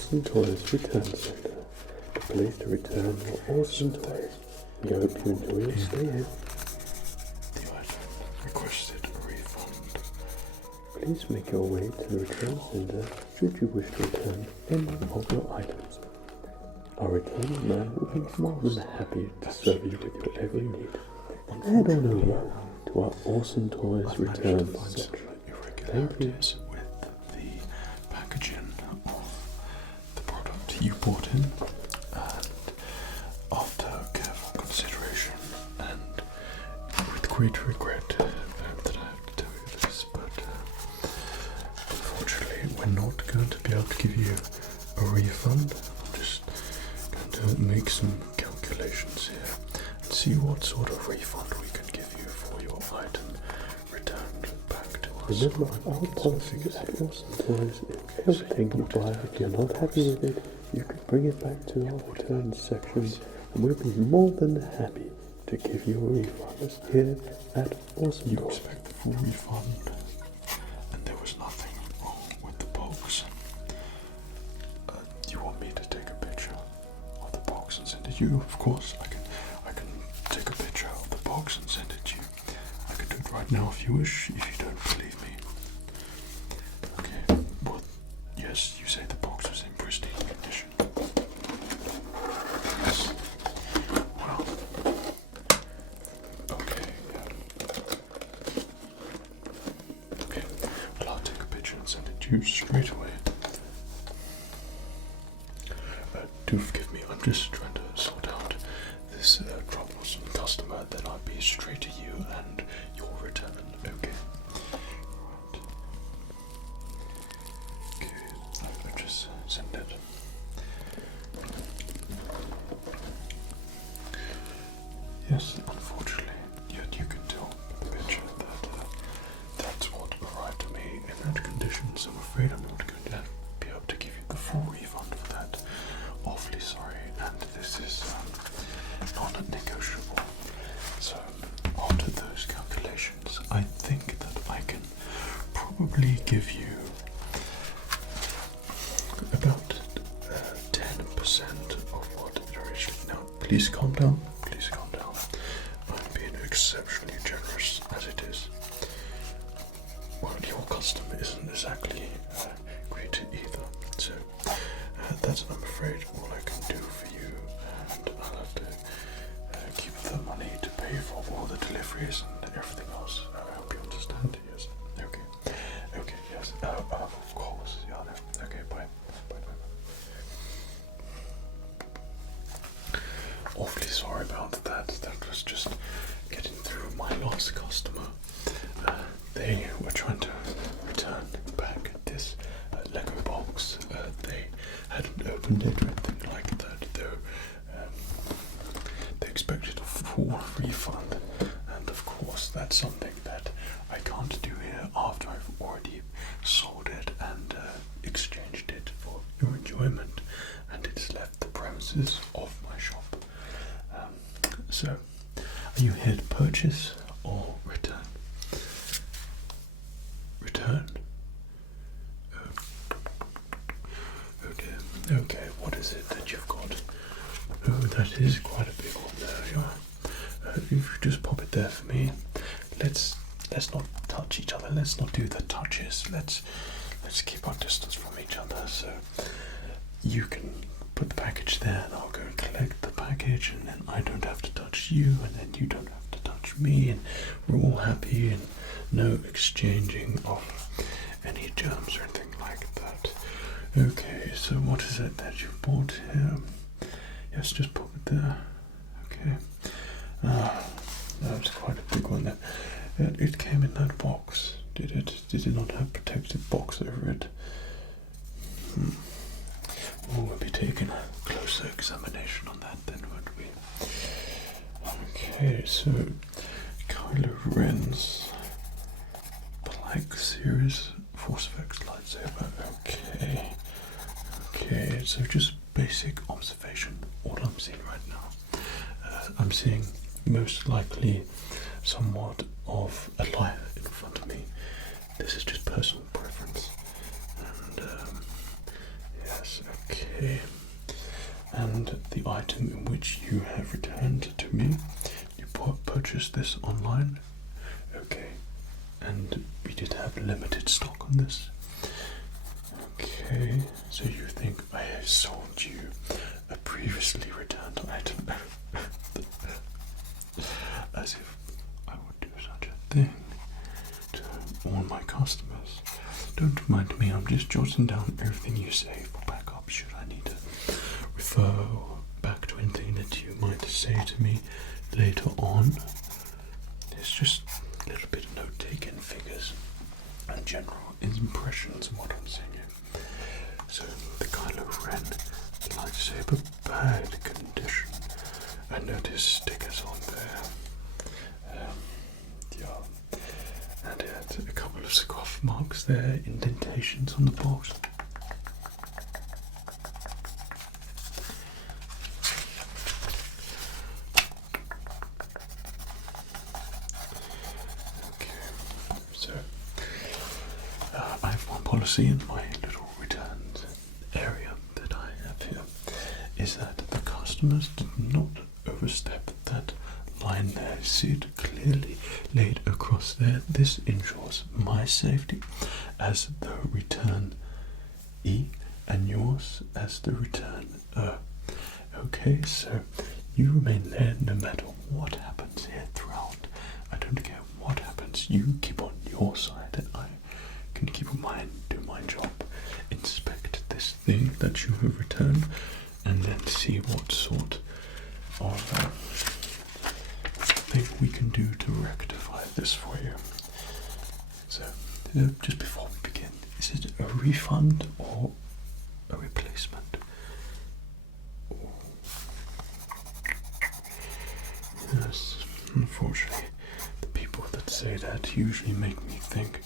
Awesome Toys Return Center, the place to return your awesome toys. We hope you enjoy your stay here. The item requested a refund. Please make your way to the return center should you wish to return any of your items. Our returning man will be more than happy to serve you with your every need. Head on over to our Awesome Toys Return section. Thank you. With the packaging of the product you bought in, and after careful consideration and with great regret that I have to tell you this, but unfortunately we're not going to be able to give you a refund. I'm just going to make some calculations here and see what sort of refund we can give you for your item returned back to us. Remember, our policy at Awesome Toys is everything you buy, if you're not happy with it, you can bring it back to our return section and we'll be more than happy to give you a refund here at Awesome Toys. You expect the full refund, and there was nothing wrong with the box. You want me to take a picture of the box and send it to you? Of course, I can take a picture of the box and send it to you. I can do it right now if you wish, if you don't believe me. Okay, well, yes, you say the box was in pristine condition. Yes. Well, okay, yeah. Okay, well, I'll take a picture and send it to you straight away. Do forgive me, I'm just trying to sort out this troublesome customer, then I'll be straight to you and your return. Okay. Right. Okay, I just send it. Yes, unfortunately, yet you can tell from the picture that that's what arrived to me in that condition, so I'm afraid I'm not going to be able to give you the full refund for that. Awfully sorry, and this is non-negotiable. So after those calculations, I think that I can probably give you about 10% of what it originally. Now, please calm down. Please calm down. I'm being exceptionally generous as it is. Well, your custom isn't exactly great either, so. That's, I'm afraid, all I can do for you, and I'll have to keep the money to pay for all the deliveries and everything else. I hope you understand. Yes. Okay. Okay. Yes. Of course. Yeah. No. Okay. Bye. Bye. Awfully sorry about that. That was just getting through my last customer. They were trying to return back this Lego box. They hadn't opened it or anything like that, though. They expected a full refund, and of course that's something that I can't do here after I've already sold it and exchanged it for your enjoyment, and it's left the premises of my shop. So, are you here to purchase or return? Return? Okay, what is it that you've got? Oh, that is quite a big one there. Yeah. If you just pop it there for me. Let's not touch each other. Let's not do the touches. Let's keep our distance from each other. So you can put the package there, and I'll go and collect the package, and then I don't have to touch you, and then you don't have to touch me, and we're all happy, and no exchanging of any germs or anything like that. Okay, so what is it that you bought here? Yes, just pop it there. Okay. That's quite a big one there. It came in that box, did it? Did it not have protective box over it? Well, we'll be taking a closer examination on that then, won't we? Okay, so Kylo Ren's Black Series Force Effects lightsaber. Okay, so just basic observation. All I'm seeing right now, I'm seeing most likely somewhat of a light in front of me. This is just personal preference. And yes, okay. Okay. And the item in which you have returned to me, you purchased this online? Okay. And we did have limited stock on this? Okay. So you think I have sold you a previously returned item? As if I would do such a thing to all my customers. Don't mind me, I'm just jotting down everything you say for backup should I need to refer back to anything that you might say to me later on. It's just a little bit of note taking, figures and general impressions of what I'm saying. So the Kylo Ren, like to say, but bad condition. I noticed stickers on there. Yeah, and it had a couple of scuff marks there, indentations on the box. Okay, so I have one policy in my little returns area that I have here, is that the customers do not overstep that line there. See it clearly laid across there. This ensures my safety as the return E and yours as the return Okay, so you remain there no matter what happens here throughout. I don't care what happens. You keep on your side and I can keep on mine, do my job, inspect this thing that you have returned, and then see what sort of thing we can do to rectify this for you. So, just before we begin, is it a refund or a replacement? Yes, unfortunately, the people that say that usually make me think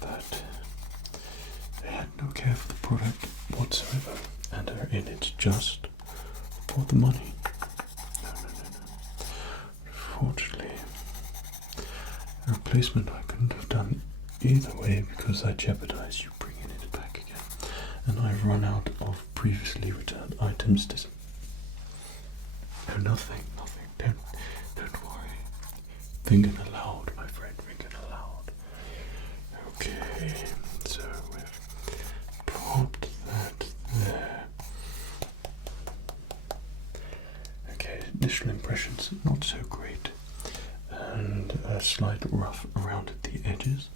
that they had no care for the product whatsoever and are in it just for the money. No. Unfortunately, a replacement I couldn't have done either way because I jeopardise you bringing it back again, and I've run out of previously returned items. No, nothing. Don't worry. Thinking aloud, my friend. Thinking aloud. Okay, so we've popped that there. Okay, initial impressions not so great, and a slight rough around at the edges,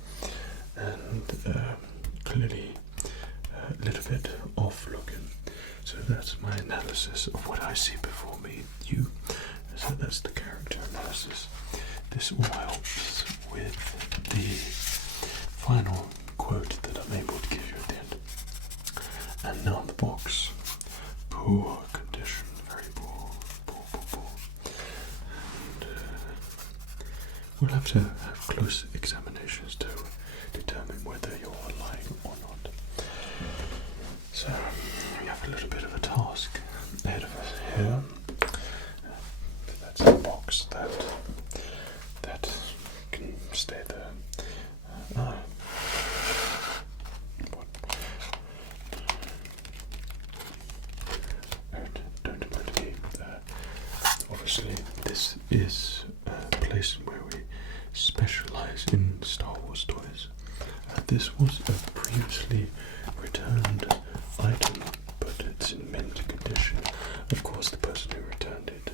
and clearly a little bit off looking. So that's my analysis of what I see before me. So that's the character analysis. This all helps with the final quote that I'm able to give you at the end. And now the box. Poor condition, very poor. And we'll have to have close examinations to determine whether you're lying or not. So we have a little bit of a task ahead of us here. That's a box that can stay there. Don't mind me. Obviously, this is a place where we specialize in Star Wars toys. This was a previously returned item, but it's in mint condition. Of course, the person who returned it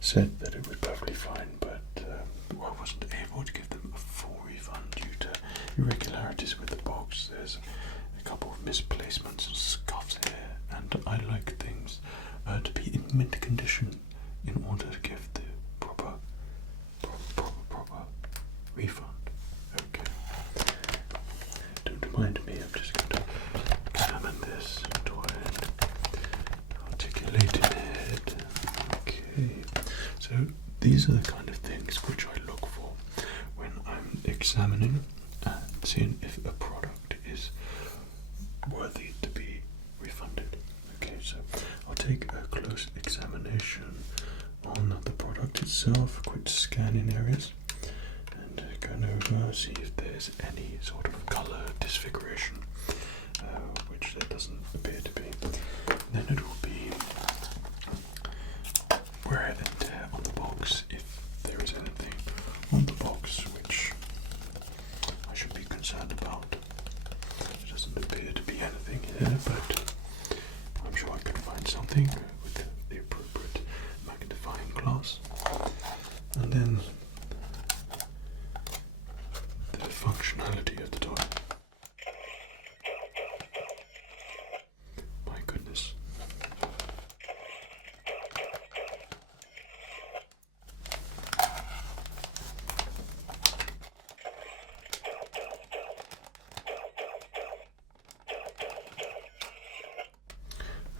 said that it was perfectly fine, but I wasn't able to give them a full refund due to irregularities with the box. There's a couple of misplacements and scuffs here, and I like things to be in mint condition in order to give the proper refund. Okay. Don't mind me, I'm just going to examine this toy and articulate in it. Okay. So these are the kind of things which I look for when I'm examining and seeing if a product is worthy to be refunded. Okay, so I'll take a close examination on the product itself, quick scanning areas, and going over, see if there's any sort of colour disfiguration, which there doesn't appear to be. then it will be wear and tear on the box if there is anything on the box which I should be concerned about. There doesn't appear to be anything here, but I'm sure I can find something with the appropriate magnifying glass. And then the functionality of the toy. My goodness.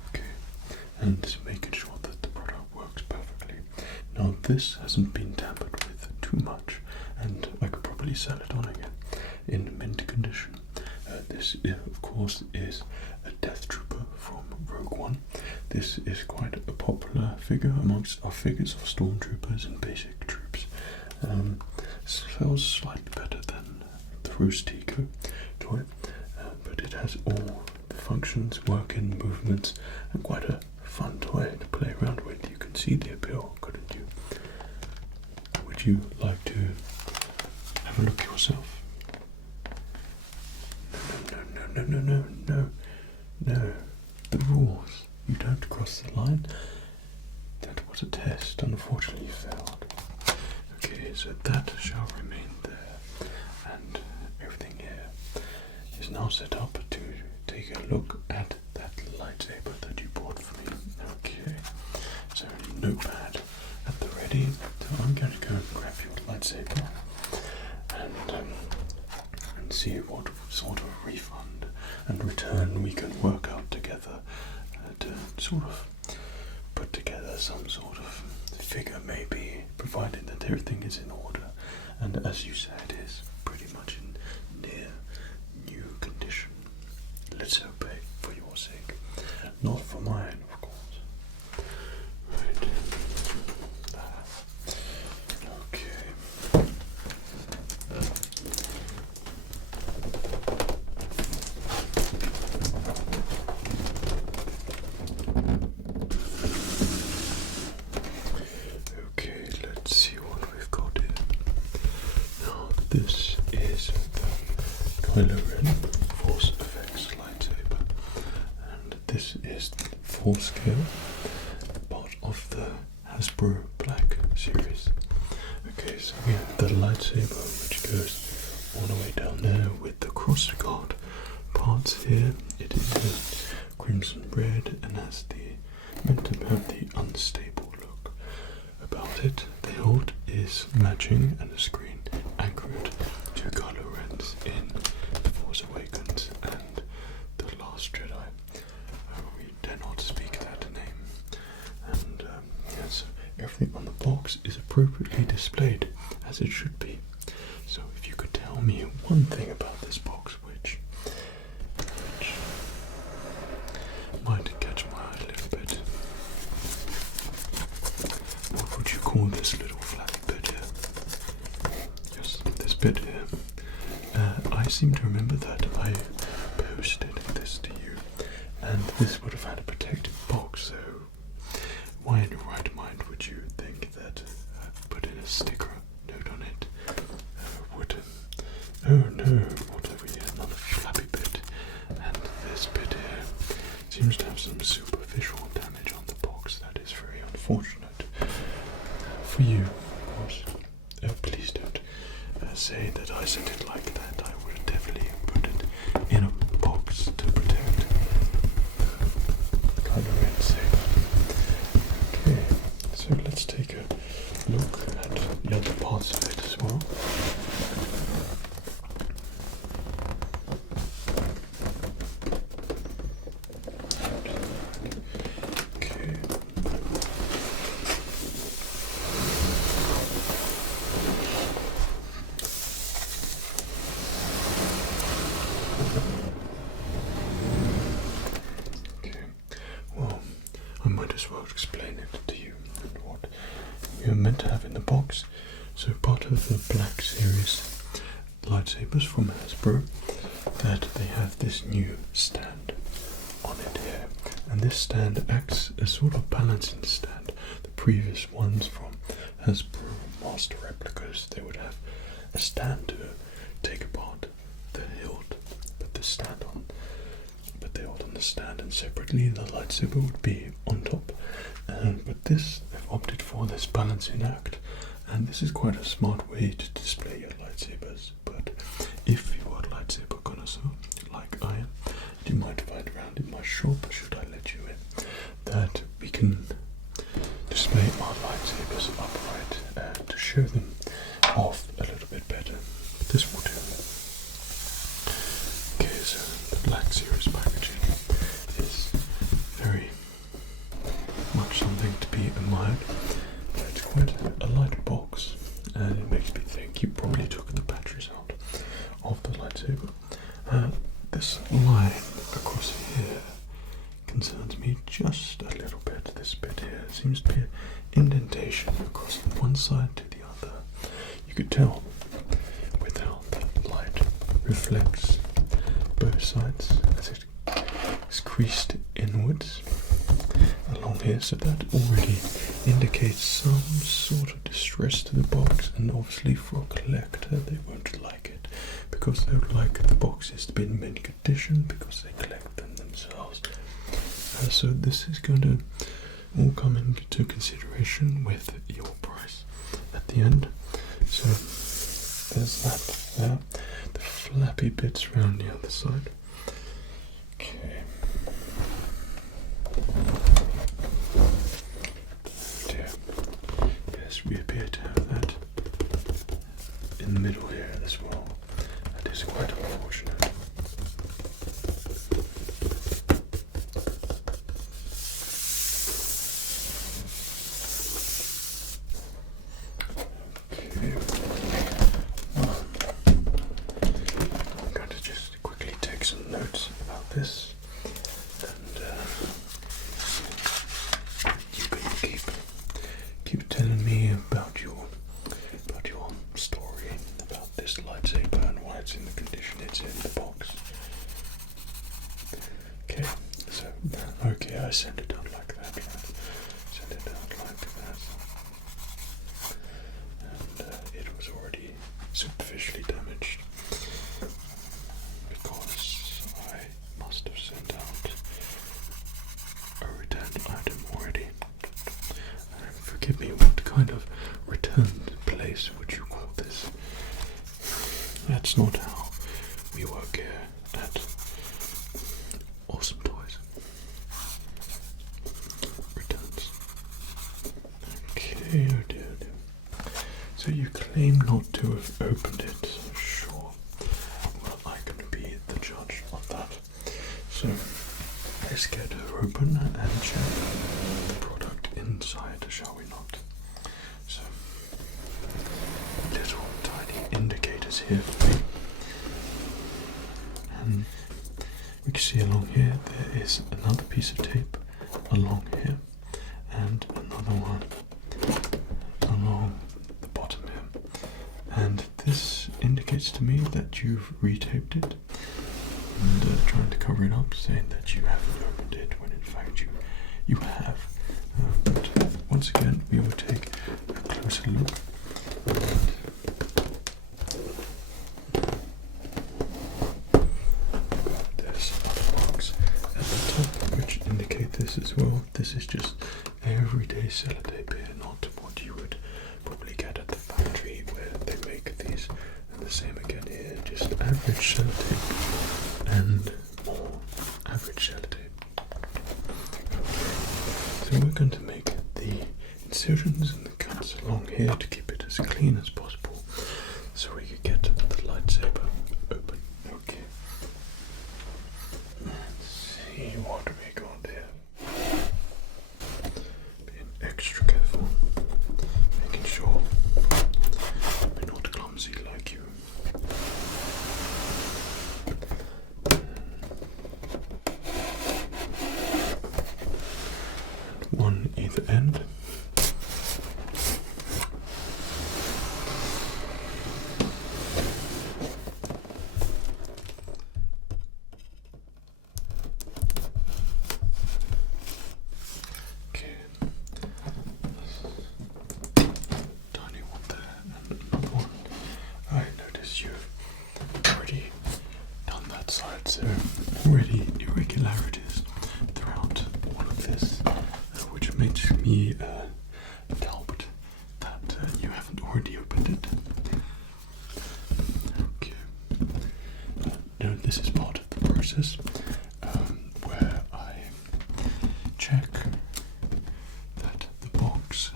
Okay, and making sure that the product works perfectly. Now this hasn't been tampered with too much, and I could probably sell it on again in mint condition. This, of course, is a Death Trooper from Rogue One. This is quite a popular figure amongst our figures of Stormtroopers and basic troops. Sells slightly better than the Rustico toy, but it has all the functions, working, movements, and quite a fun toy to play around with. You can see the appeal, couldn't you? Would you like to have a look yourself? No. The rules. You don't cross the line. That was a test. Unfortunately, you failed. Okay, so that shall remain there. And everything here is now set up to take a look at that lightsaber that you bought for me. Okay, so notepad at the ready. So I'm going to go and grab your lightsaber and see what sort of refund and return we can work out together to sort of put together some sort of figure, maybe, provided that everything is in order. And as you said, is pretty much in near new condition. Let's hope for your sake, not for mine, of course. Right. Okay. Okay, let's see what we've got here. Now, this is the Kylo Ren Force Effects lightsaber, and this is the full scale part of the Hasbro Black series. Okay, so we have the lightsaber which goes all the way down there with the cross guard parts here. It is crimson red and has meant to have the unstable look about it. The hilt is matching and the screen accurate to Kylo Ren's in The Force Awakens and The Last Jedi. We dare not speak that name. And so everything on the box is appropriately displayed as it should be. So if you could tell me one thing about this box which might catch my eye a little bit. What would you call this little flat bit here? Yes, this bit here. I seem to remember that I posted this to you, and this would have had a protective box, so why in your right mind would you think that putting a sticker note on it would... Oh no, whatever, yeah, another flappy bit, and this bit here seems to have some superficial damage on the box. That is very unfortunate for you, of course. Please don't say that I sent it like that. I would have definitely put it in a box to protect Kylo Ren saber. Okay, so let's take a look at the other parts of it as well. Explain it to you and what you're meant to have in the box. So part of the Black Series lightsabers from Hasbro, that they have this new stand on it here, And this stand acts as sort of balancing stand. The previous ones from Hasbro Master Replicas, they would have a stand to take apart the hilt, but they hold on the stand, and separately the lightsaber would be on top. But this, they've opted for this balancing act, and this is quite a smart way to display your lightsabers. But if you are a lightsaber connoisseur like I am, you might find around in my shop, should I let you in, that we can display our lightsabers upright to show them off a little bit better. But this will do. Okay, so the Black Series packaging is very much something to be admired. It's quite a light box, and it makes me think you probably took the batteries out of the lightsaber. This line across here concerns me just a little bit. This bit here seems to be an indentation across one side to the other. You could tell without the light reflects both sides as it is creased inwards along here, so that already indicates some sort of distress to the box, and obviously for a collector they won't like it, because they would like the boxes to be in mint condition because they collect them themselves. So this is going to all come into consideration with your price at the end. So there's that there, the flappy bits around the other side. Okay. Dear. Yes, we appear to have that in the middle here as well. That is quite unfortunate. Okay. I'm going to just quickly take some notes about this, and you can keep telling me about your story about this lightsaber and why it's in the condition it's in the box. Okay, so okay, I send it out like that. Right? Send it out like that, and it was already superficially damaged because I must have sent out a returned item already. Forgive me, what kind of returned place would you call this? That's not how we work here at Awesome Toys. Returns. Okay, oh dear, oh dear. So you claim not to have opened it. Sure. Well, I can be the judge of that. So let's get her open and check the product inside, shall we not? So little tiny indicators here for me. And we can see along here there is another piece of tape along here, and another one along the bottom here. And this indicates to me that you've retaped it and trying to cover it up, saying that you haven't opened it when in fact you have. But once again, we will take a closer look. There's other marks at the top which indicate this as well. This is just everyday sellotape here, not what you would probably get at the factory where they make these. And the same again here, just average sellotape and more average sellotape. So we're going to make the incisions and the cuts along here to keep it as clean as possible, so we can get the lightsaber open. Okay. Let's see what we got here. Being extra careful, making sure we're not clumsy like you. One either end. me doubt that you haven't already opened it. Okay. No, this is part of the process where I check that the box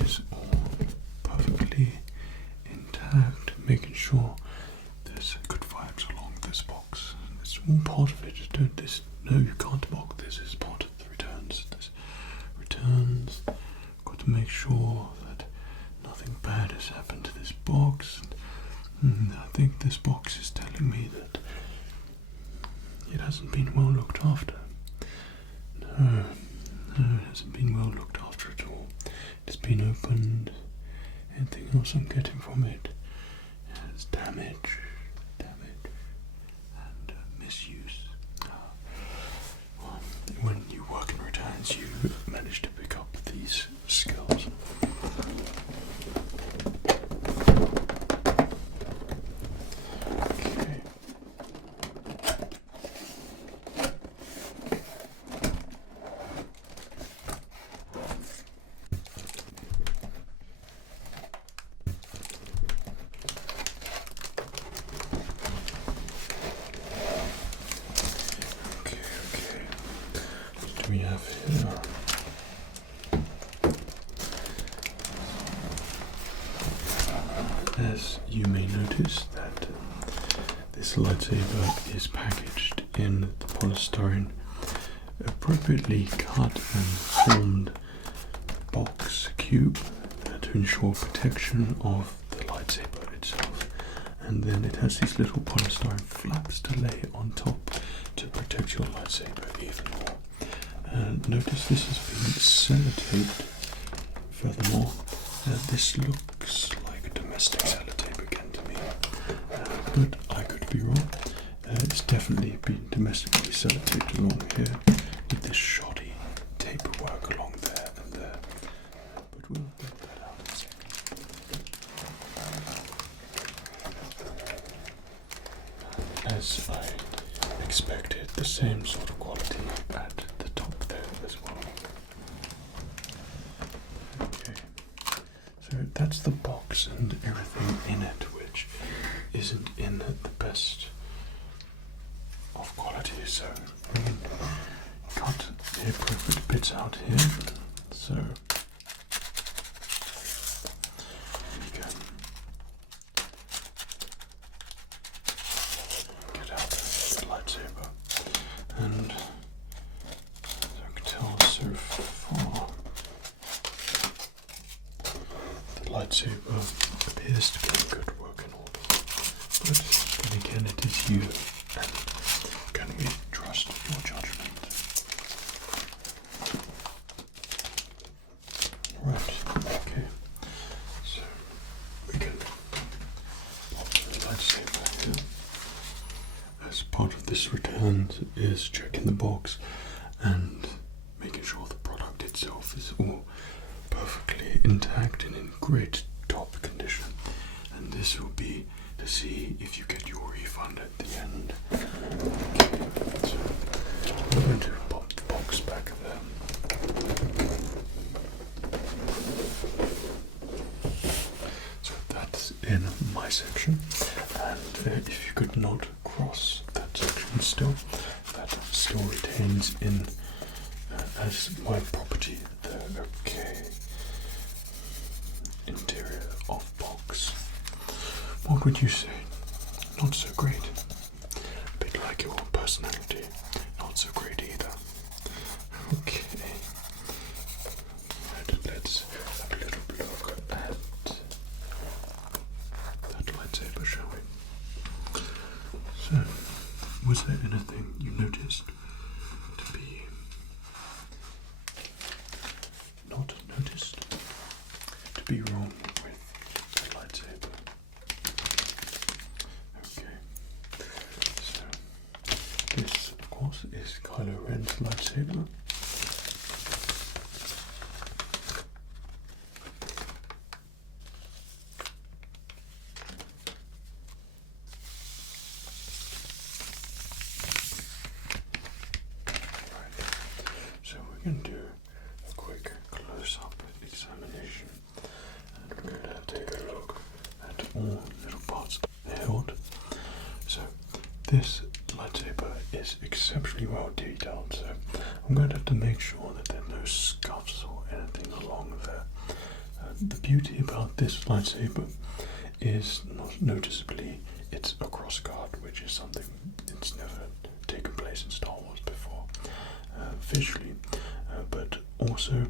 is all perfectly intact, making sure there's good vibes along this box. It's all part of it. Don't this. No, you can't mock this. Is part of the returns. This returns. Got to make sure that nothing bad has happened to this box. I think this box is telling me that it hasn't been well looked after. No, it hasn't been well looked after at all. It's been opened. Anything else I'm getting from it? It's damage, and misuse. Well, when you work in returns, you manage to pick up these skills. Okay. What do we have here? As you may notice that this lightsaber is packaged in the polystyrene appropriately cut and formed box cube to ensure protection of the lightsaber itself. And then it has these little polystyrene flaps to lay on top to protect your lightsaber even more. Notice this has been sellotaped. Furthermore, this looks like a domestic sellotape again to me, but I could be wrong. It's definitely been domestically sellotaped along here with this shoddy taper work along there and there. But we'll work that out in a second. As I expected, the same sort of quality at the top there as well. Okay, so that's the box and everything in it, which isn't in the best of quality. So we can cut the appropriate bits out here. So we can get out the lightsaber, and as I can tell so far, the lightsaber appears to be in good working order. But then again, it is you, and can we trust your judgment? Right, okay. So we can pop the lightsaber here. As part of this return is checking the box and making sure the product itself is all perfectly intact and in great top condition. And this will be to see if you get your refund at the end. Okay, so I'm going to pop the box back there. So that's in my section, and if you could not cross that section still, that still retains in as my property there. Okay. Interior of box. What would you say? Not so great. A bit like your personality. Not so great either. Okay. Right, let's have a little look at that lightsaber, shall we? So, was there anything you noticed to be not noticed? To be wrong with the lightsaber? Okay, so this, of course, is Kylo Ren's lightsaber. Right. we're going to do a quick close-up examination, and we're going to take a look at all little parts held. So this lightsaber is exceptionally well detailed, so I'm going to have to make sure that there are no scuffs or anything along there. The beauty about this lightsaber is not noticeably it's a crossguard, which is something that's never taken place in Star Wars before visually, but also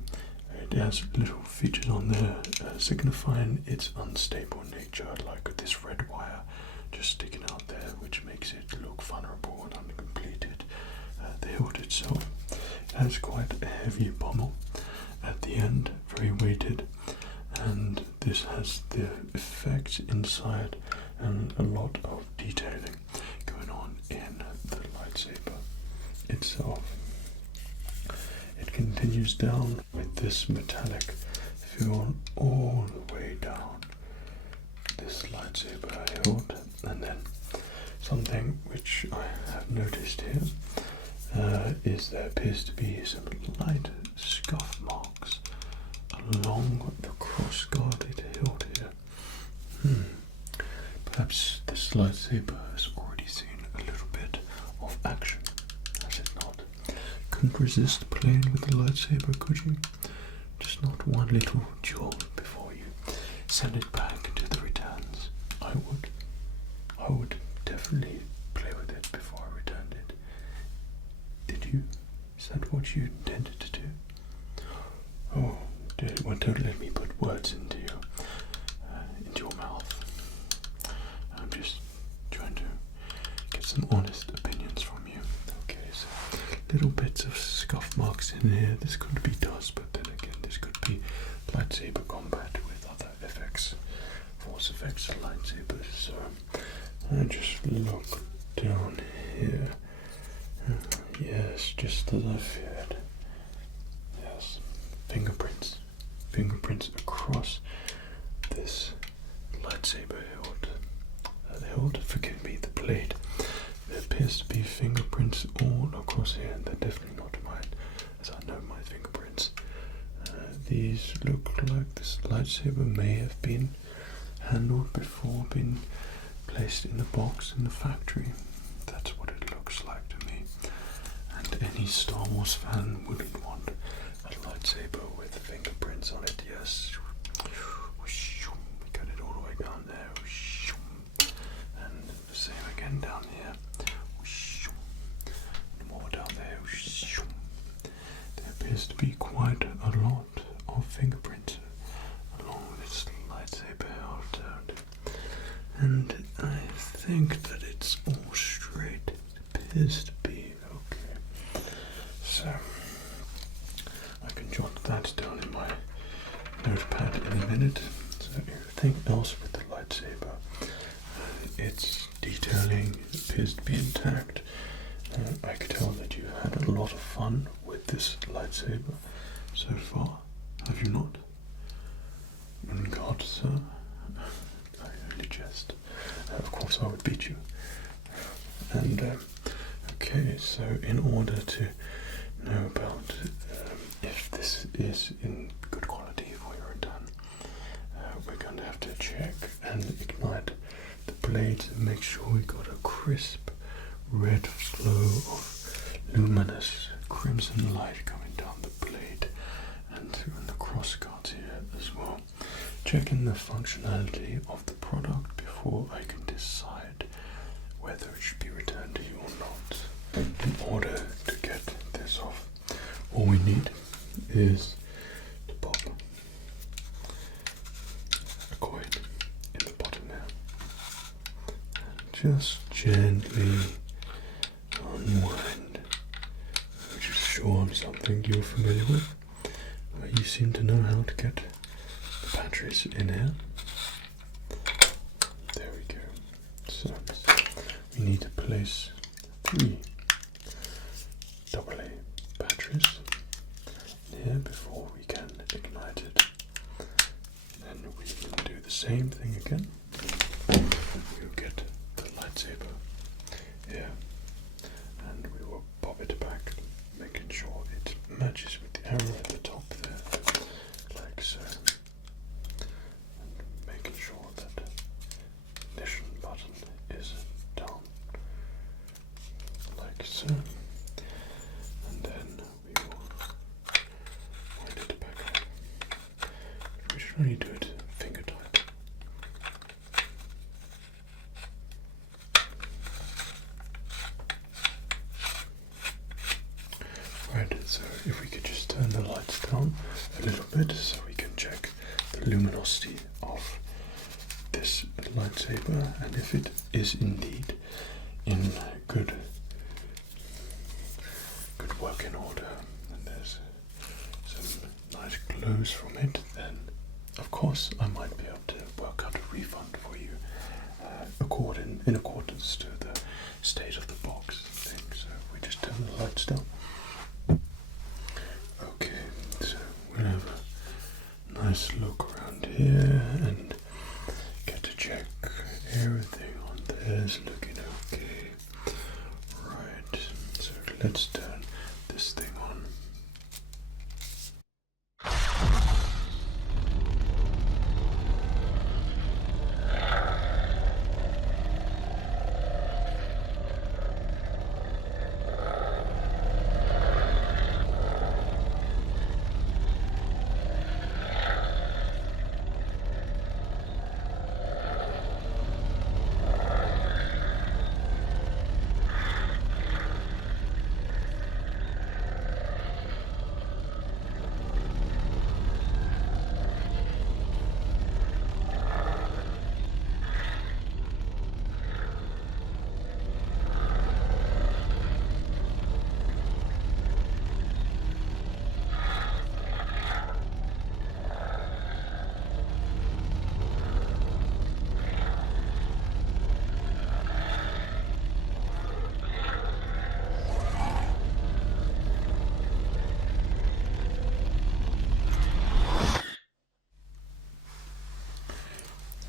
it has little features on there signifying its unstable nature, like this red wire just sticking out there, which makes it look vulnerable and uncompleted. The hilt itself has quite a heavy pommel at the end, very weighted, and this has the effects inside and a lot of detailing going on in the lightsaber itself. It continues down with this metallic feel all the way down this lightsaber hilt, and then something which I have noticed here is there appears to be some light scuff marks along the cross-guarded hilt here. Perhaps this lightsaber has already seen a little bit of action, has it not? Couldn't resist playing with the lightsaber, could you? Just not one little jewel before you send it back to the returns. I would definitely play with it before I returned it. Did you? Is that what you intended to do? Oh, well, don't let me put words into your mouth. I'm just trying to get some honest opinions from you. Okay, so little bits of scuff marks in here. This could be dust, but then again, this could be lightsaber combat with other effects, force effects, lightsabers. So I just look down here. Yes, just as I feared. Yes, fingerprints across this lightsaber hilt. Forgive me, the blade. There appears to be fingerprints all across here, and they're definitely not mine, as I know my fingerprints. These look like this lightsaber may have been handled before being placed in the box in the factory. That's what it looks like to me. And any Star Wars fan wouldn't want a lightsaber with fingerprints on it. Yes. We got it all the way down there. And the same again down here. More down there. There appears to be quite a lot of fingerprints along this lightsaber hilt. And I think that it's all straight. It appears to be okay. So I can jot that down in my notepad in a minute. So everything else with the lightsaber, its detailing appears to be intact. I could tell that you had a lot of fun with this lightsaber so far, have you not? God, sir, I only jest. Of course I would beat you. And okay, so in order to know about if this is in good quality for your return, we're going to have to check and ignite the blade to make sure we got a crisp red flow of luminous crimson light coming down the blade and through the cross guards here as well. Checking the functionality of the product before I can decide whether it should be returned to you or not. In order to get this off, all we need is to pop a coin in the bottom there and just gently unwind, which is sure something you're familiar with. You seem to know how to get the batteries in here. There we go. So we need to place 3 AA batteries here before we can ignite it. Then we can do the same thing again. We'll get the lightsaber here and we will pop it back, making sure it matches with the arrow at the top there, like so. And making sure that the ignition button is down, like so. And then we will wind it back up. We should only do it finger tight. Right, so if we could just turn the lights down a little bit so we can check the luminosity of this lightsaber, and if it is indeed in good working order and there's some nice glows from it, then of course I might be able to work out a refund for you in accordance to the state of the box thing. So we just turn the lights down. Okay, so we'll have a nice look around here and get to check everything on there is looking okay. Right, so let's turn this thing on.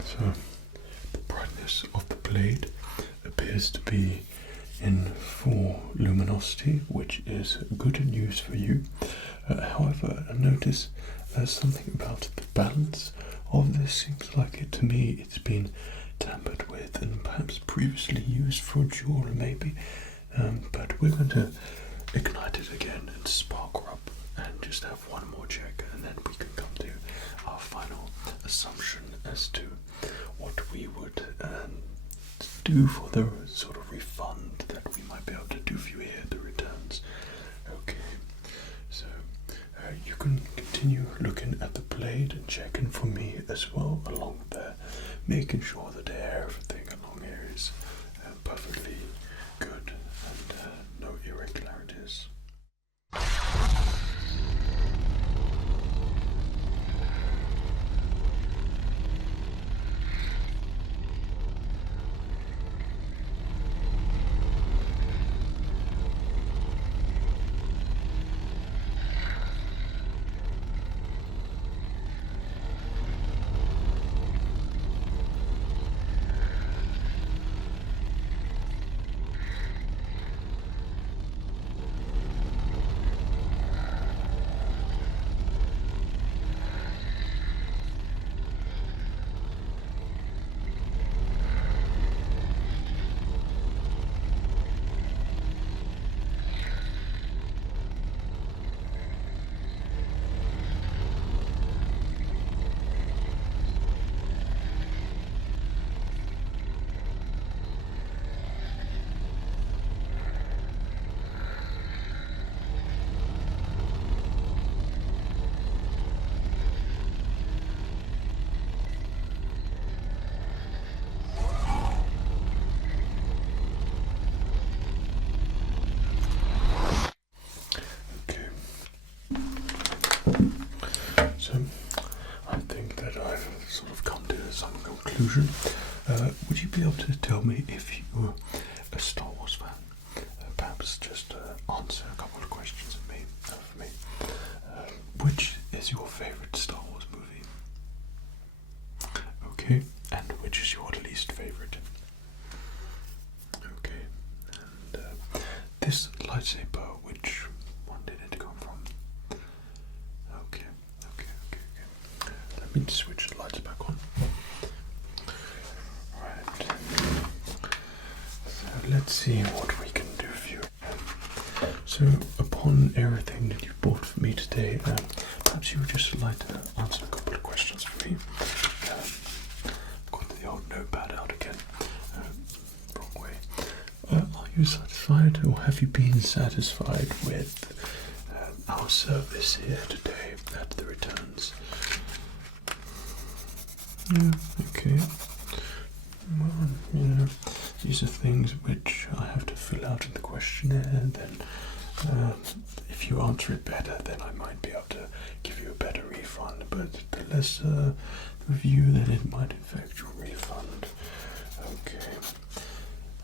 So the brightness of the blade appears to be in full luminosity, which is good news for you. However, I notice something about the balance of this. Seems like it to me it's been tampered with and perhaps previously used for a jewel maybe. But we're going to ignite it again and spark her up and just have one more check, and then we can come to our final assumption as to what we would do for the sort of refund that we might be able to do for you here, the returns. Okay, so you can continue looking at the blade and checking for me as well along there, making sure that everything along here is perfectly good and no irregularities. Conclusion. Would you be able to tell me if you're a Star Wars fan? Perhaps just answer a couple of questions for me. Which is your favourite Star Wars movie? Okay, and which is your least favourite? Okay, and this lightsaber, which one did it come from? let me switch the lights back on. Right. So let's see what we can do for you. So upon everything that you bought for me today, perhaps you would just like to answer a couple of questions for me. Got the old notepad out again. Wrong way. Are you satisfied, or have you been satisfied with our service here today at the returns? Yeah, okay. Well, you know, these are things which I have to fill out in the questionnaire, and then if you answer it better, then I might be able to give you a better refund, but the less review, then it might affect your refund. Okay.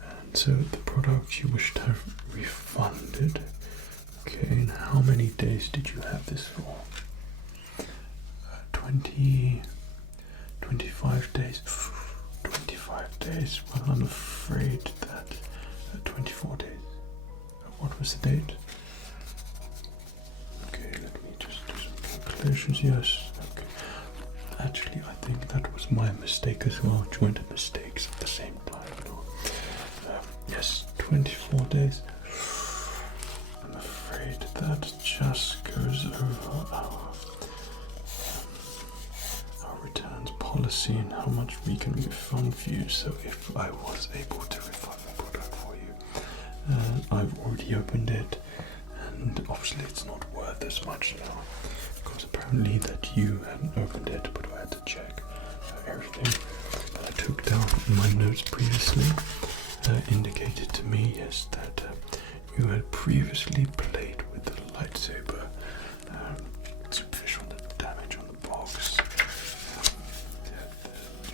And so the product you wish to have refunded. Okay, and how many days did you have this for? 25 days. 25 days. Well, I'm afraid that 24 days. What was the date? Okay, let me just do some calculations. Yes. Okay. Actually, I think that was my mistake as well. Joint mistakes at the same time. Yes, 24 days. I'm afraid that just goes over our returns policy and how much we can refund for you. So if I was able to refund the product for you, I've already opened it, and obviously it's not worth as much now, because apparently that you hadn't opened it, but I had to check everything that I took down in my notes previously. Indicated to me, yes, that you had previously played with the lightsaber, superficial damage on the box,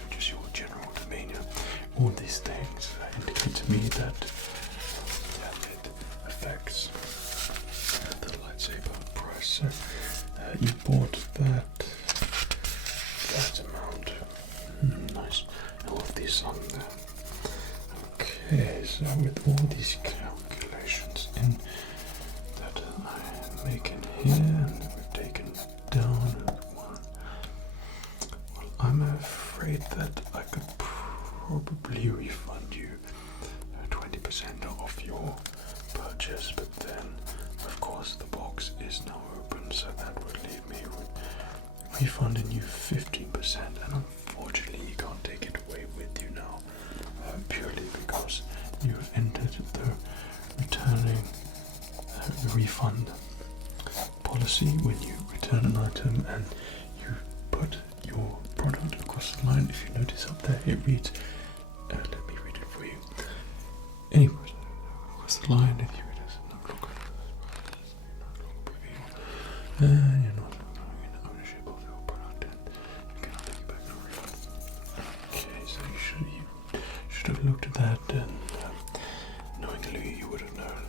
just your general demeanor. All these things indicate to me that it affects the lightsaber price. So you bought that amount. Nice. All of these on there. Okay, so with all these calculations in that I am making here, and we've taken down one, well, I'm afraid that I could probably refund you 20% off your purchase, but then of course the box is now open, so that would leave me with refunding you 15%, and unfortunately you can't take it away with you now. Purely because you entered the returning the refund policy when you return an item and you put your product across the line. If you notice up there, it reads, let me read it for you. Anyway, across the line, if you read it, you're not in ownership of your product, and you cannot take it back, no refund. Okay, so you should have looked at that, and knowingly you would have known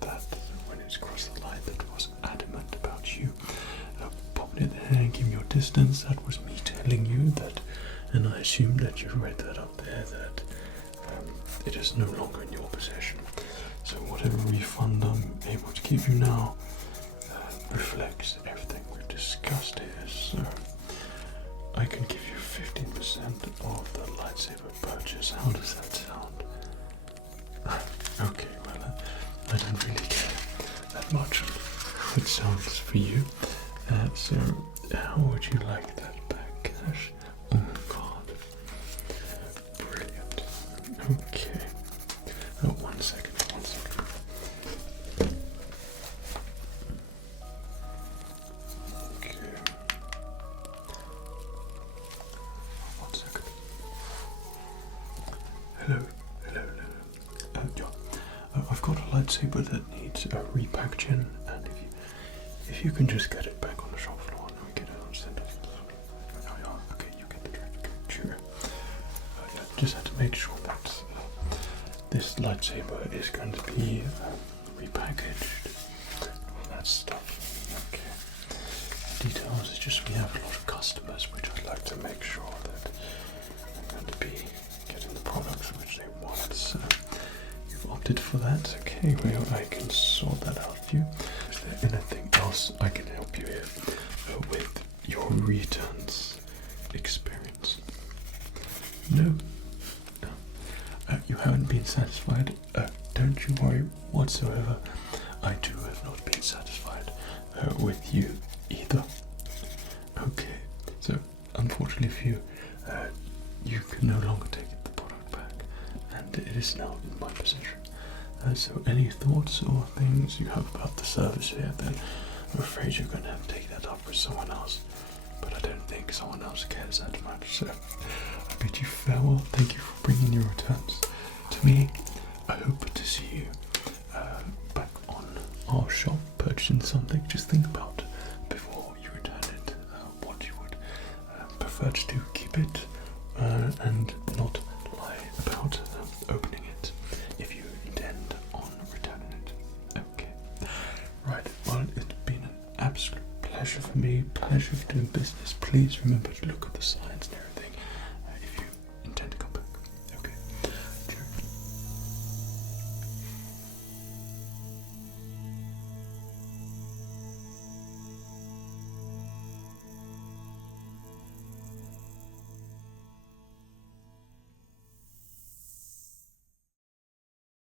that when it's crossed the line, that it was adamant about you popping it there and giving your distance. That was me telling you that, and I assume that you read that up there, that it is no longer in your possession. So whatever refund I'm able to give you now reflects everything we've discussed here. So I can give you 15% of the lightsaber purchase. How does that sound? Okay, well, I don't really care that much how it sounds for you. So how would you like that back, cash? Oh God, brilliant. Okay, one second. Hello. I've got a lightsaber that needs a repackaging, and if you can just get it back on the shop floor, and we get it on send it. Okay, you get the drift. Sure. Just had to make sure that this lightsaber is going to be repackaged. All that stuff. Okay. Details is just we have a lot of customers, which I'd like to make sure that I'm going to be getting the products which they want. So you've opted for that. Okay, well, I can sort that out for you. Is there anything else I can help you with your returns? satisfied with you either. Okay, so unfortunately for you, you can no longer take the product back, and it is now in my possession. So any thoughts or things you have about the service here, then I'm afraid you're going to have to take that up with someone else. But I don't think someone else cares that much, so I bid you farewell. Thank you for bringing your returns to me. I hope to see you back on our shop purchasing something. Just think about before you return it what you would prefer to do. Keep it and not lie about opening it if you intend on returning it. Okay. Right, well, it's been an absolute pleasure for me, pleasure for doing business. Please remember to look at the signs